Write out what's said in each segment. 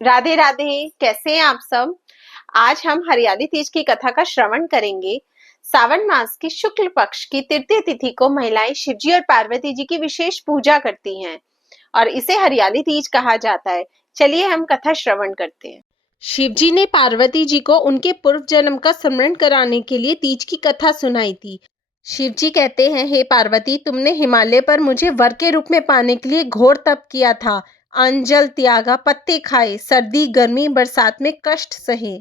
राधे राधे, कैसे हैं आप सब। आज हम हरियाली तीज की कथा का श्रवण करेंगे। सावन मास की शुक्ल पक्ष की तृतीय तिथि को महिलाएं शिवजी और पार्वती जी की विशेष पूजा करती हैं और इसे हरियाली तीज कहा जाता है। चलिए हम कथा श्रवण करते हैं। शिवजी ने पार्वती जी को उनके पूर्व जन्म का स्मरण कराने के लिए तीज की कथा सुनाई थी। शिवजी कहते हैं, हे पार्वती, तुमने हिमालय पर मुझे वर के रूप में पाने के लिए घोर तप किया था। अन्न जल त्यागा, पत्ते खाए, सर्दी गर्मी बरसात में कष्ट सहे।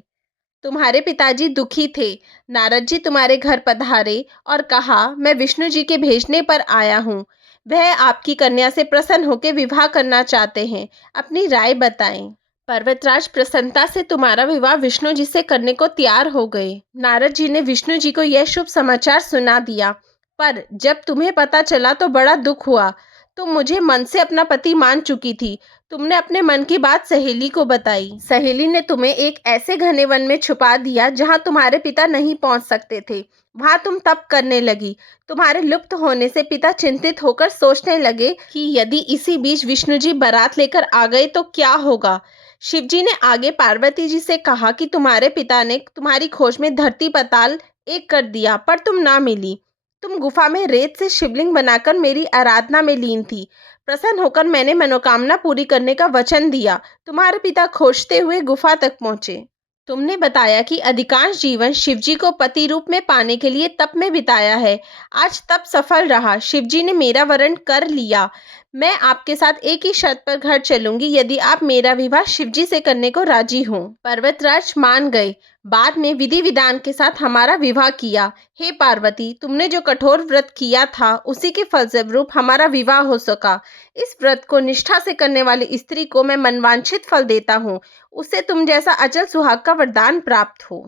तुम्हारे पिताजी दुखी थे। नारद जी तुम्हारे घर पधारे और कहा, मैं विष्णु जी के भेजने पर आया हूँ। वह आपकी कन्या से प्रसन्न होकर विवाह करना चाहते हैं। अपनी राय बताएं। पर्वतराज प्रसन्नता से तुम्हारा विवाह विष्णु जी से करने को तैयार हो गए। नारद जी ने विष्णु जी को यह शुभ समाचार सुना दिया, पर जब तुम्हें पता चला तो बड़ा दुख हुआ। तुम मुझे मन से अपना पति मान चुकी थी। तुमने अपने मन की बात सहेली को बताई। सहेली ने तुम्हें एक ऐसे घने वन में छुपा दिया जहां तुम्हारे पिता नहीं पहुंच सकते थे। वहां तुम तप करने लगी। तुम्हारे लुप्त होने से पिता चिंतित होकर सोचने लगे कि यदि इसी बीच विष्णु जी बारात लेकर आ गए तो क्या होगा। शिवजी ने आगे पार्वती जी से कहा कि तुम्हारे पिता ने तुम्हारी खोज में धरती पाताल एक कर दिया, पर तुम ना मिली। तुम गुफा में रेत से शिवलिंग बनाकर मेरी आराधना में लीन थी। प्रसन्न होकर मैंने मनोकामना पूरी करने का वचन दिया। तुम्हारे पिता खोजते हुए गुफा तक पहुंचे। तुमने बताया कि अधिकांश जीवन शिवजी को पति रूप में पाने के लिए तप में बिताया है। आज तप सफल रहा। शिवजी ने मेरा वरण कर लिया। मैं आपके साथ एक ही शर्त पर घर चलूंगी, यदि आप मेरा विवाह शिवजी से करने को राजी हों। पर्वतराज मान गए। बाद में विधि विधान के साथ हमारा विवाह किया। हे पार्वती, तुमने जो कठोर व्रत किया था उसी के फलस्वरूप हमारा विवाह हो सका। इस व्रत को निष्ठा से करने वाली स्त्री को मैं मनवांछित फल देता हूँ। उससे तुम जैसा अचल सुहाग का वरदान प्राप्त हो।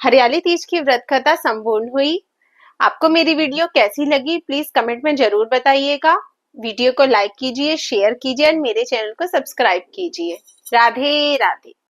हरियाली तीज की व्रत कथा संपूर्ण हुई। आपको मेरी वीडियो कैसी लगी प्लीज कमेंट में जरूर बताइएगा। वीडियो को लाइक कीजिए, शेयर कीजिए और मेरे चैनल को सब्सक्राइब कीजिए। राधे राधे।